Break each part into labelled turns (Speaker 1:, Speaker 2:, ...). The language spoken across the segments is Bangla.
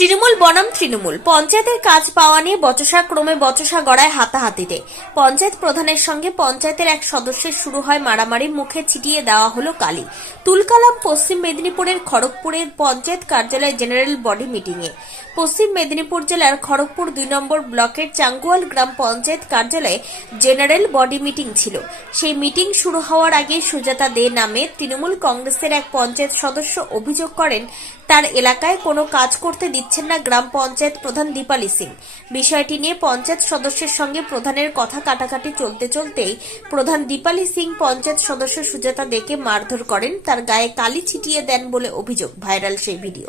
Speaker 1: তৃণমূল বনাম তৃণমূল। পঞ্চায়েতের কাজ পাওয়া নিয়ে বচসা ক্রমে বচসা গড়ায় হাতাহাতিতে। পঞ্চায়েত প্রধানের সঙ্গে পঞ্চায়েতের এক সদস্যের শুরু হয় মারামারি, মুখে ছিটিয়ে দেওয়া হলো কালি। তুলকালাম পশ্চিম মেদিনীপুরের খড়গপুরের পঞ্চায়েত কার্যালয় জেনারেল বডি মিটিংয়ে। পশ্চিম মেদিনীপুর জেলার খড়গপুর দুই নম্বর ব্লকের চাঙ্গুয়াল গ্রাম পঞ্চায়েত কার্যালয়ে জেনারেল বডি মিটিং ছিল। সেই মিটিং শুরু হওয়ার আগে সুজাতা দে নামে তৃণমূল কংগ্রেসের এক পঞ্চায়েত সদস্য অভিযোগ করেন তার এলাকায় কোনো কাজ করতে দিচ্ছেন না গ্রাম পঞ্চায়েত প্রধান দীপালি সিং। বিষয়টি নিয়ে পঞ্চায়েত সদস্যের সঙ্গে প্রধানের কথা কাটাকাটি চলতে চলতেই প্রধান দীপালি সিং পঞ্চায়েত সদস্য সুজাতা দেকে মারধর করেন। তার গায়ে কালি ছিটিয়ে দেন বলে অভিযোগ ভাইরাল সেই ভিডিও।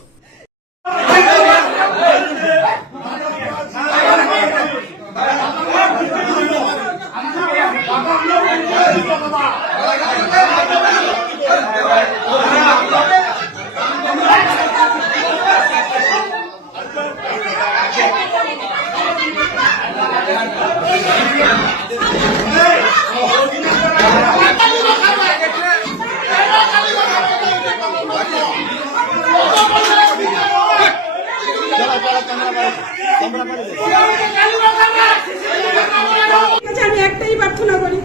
Speaker 2: আমি একটাই প্রার্থনা করি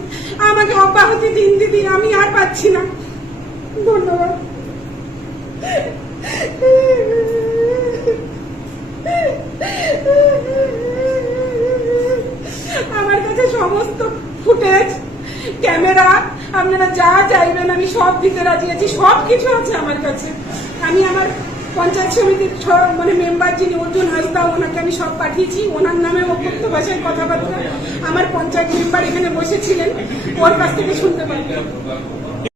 Speaker 2: আমাকে অব্যাহতি দিন দিদি আমি আর পাচ্ছি না। ধন্যবাদ আমার কাছে সমস্ত ফুটেজ, ক্যামেরা, আপনারা যা চাইবেন, আমি সব দিতে রাজি আছি সব কিছু আছে আমার কাছে। আমি আমার পঞ্চায়েত সমিতির মানে মেম্বার যিনি অর্জুন হাসদা ওনাকে আমি সব পাঠিয়েছি। ওনার নামে অভ্যক্ত ভাষায় কথাবার্তা। আমার পঞ্চায়েত মেম্বার এখানে বসেছিলেন, ওর কাছ থেকে শুনতে পারি